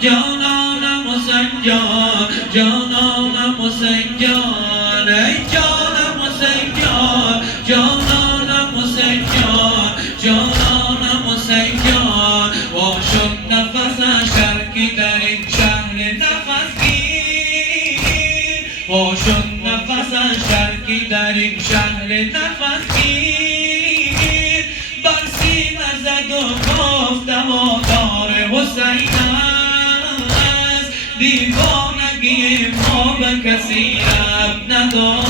جانانم حسین جان جانانم حسین جان ای جانم حسین جان جانانم حسین جان جانانم حسین جان وا شد نفسش که در این شهر نفس گیر وا شد نفسش که در این شهر نفس گیر بر سینه زد و گفت هوادار حسین است دیوانگی ما به کسی ربط ندارد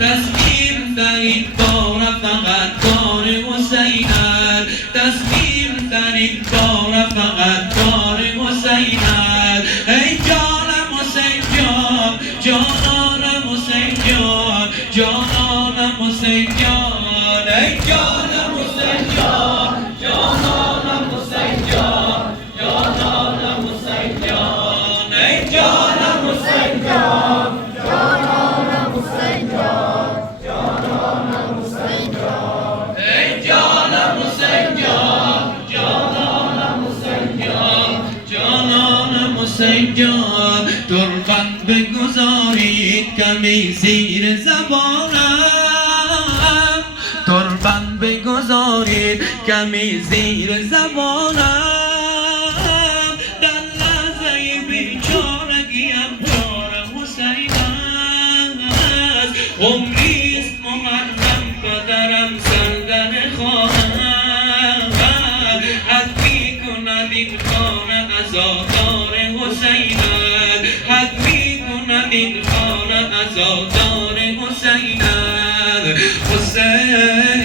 تصویر در این بار فقط کار حسین است تصویر در این بار فقط کار حسین است ای جانم حسین جان جانانم حسین جان جانانم حسین جان ای جانم حسین جان جانانم حسین جان جانانم حسین جان ای جانم حسین جان جانانم حسین جان جانانم حسین جان ای جانم حسین جان جانانم حسین جان جانانم حسین جان تربت بگذارید کمی زیر زبانم تربت بگذارید کمی زیر زبانم در لحظه بیچارگیم چاره حسین است عمریست محرم پدرم سردن خواهد حد می کند این خانه عزادار حسین است حد می کند این خانه عزادار حسین است حسین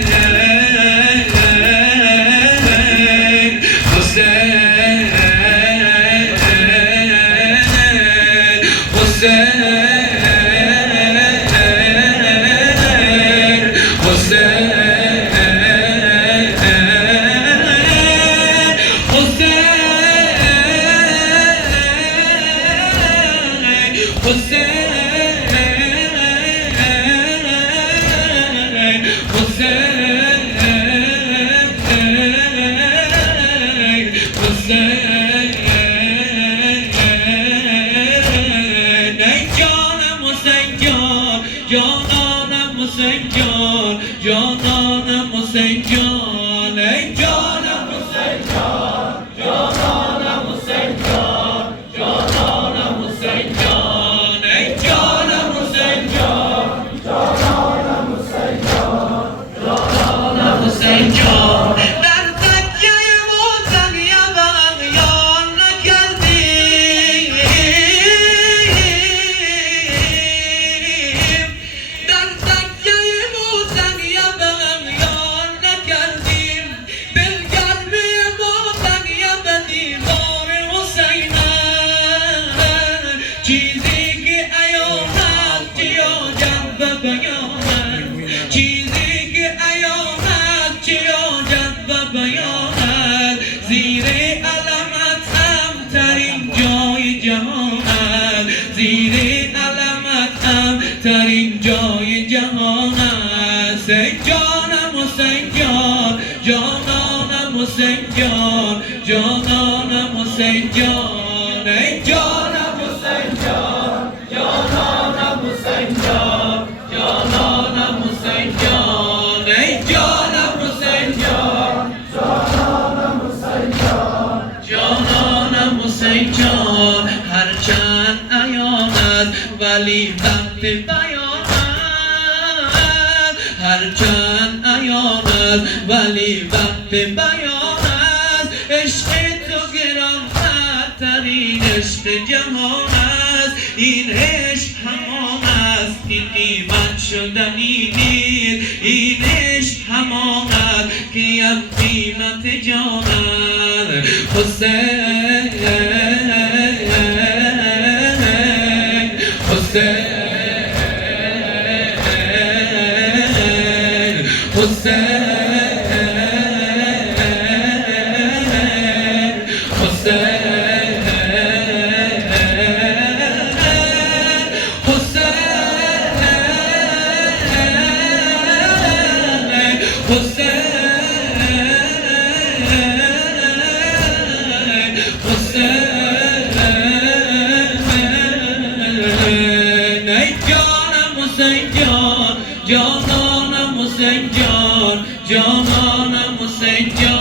جانانم حسین جان جانانم حسین جان ای جانم حسین جان جانانم حسین جان جانانم حسین جان ای جانم حسین جان جانانم حسین جان جانانم حسین جان در تکیه موزنی بغیان نکردیم در تکیه موزنی بغیان نکردیم دلگرمی موزنی به دیوار حسین چیزی که عیانت چیا جذب بیانت چیزی که عیانت چیا جذب بیانت زیر علمت امترین جای جهانت زیر علمت امترین جای جهانت ای جانم حسین جان جانانم حسین جان جانانم حسین جان ای جانم حسین جان جانانم حسین جان جانانم حسین جان ای جانم حسین جان جانانم حسین جان جانانم حسین جان هرچند عیان است ولی وقت بیان است هرچند عیان است ولی وقت بیان است عشق تو گرانترین عشق جهان است این عشق همان است که قیمت شدنی نیست این عشق همان است که از قیمت جان است حسین حسین حسین جان جانانم حسین جان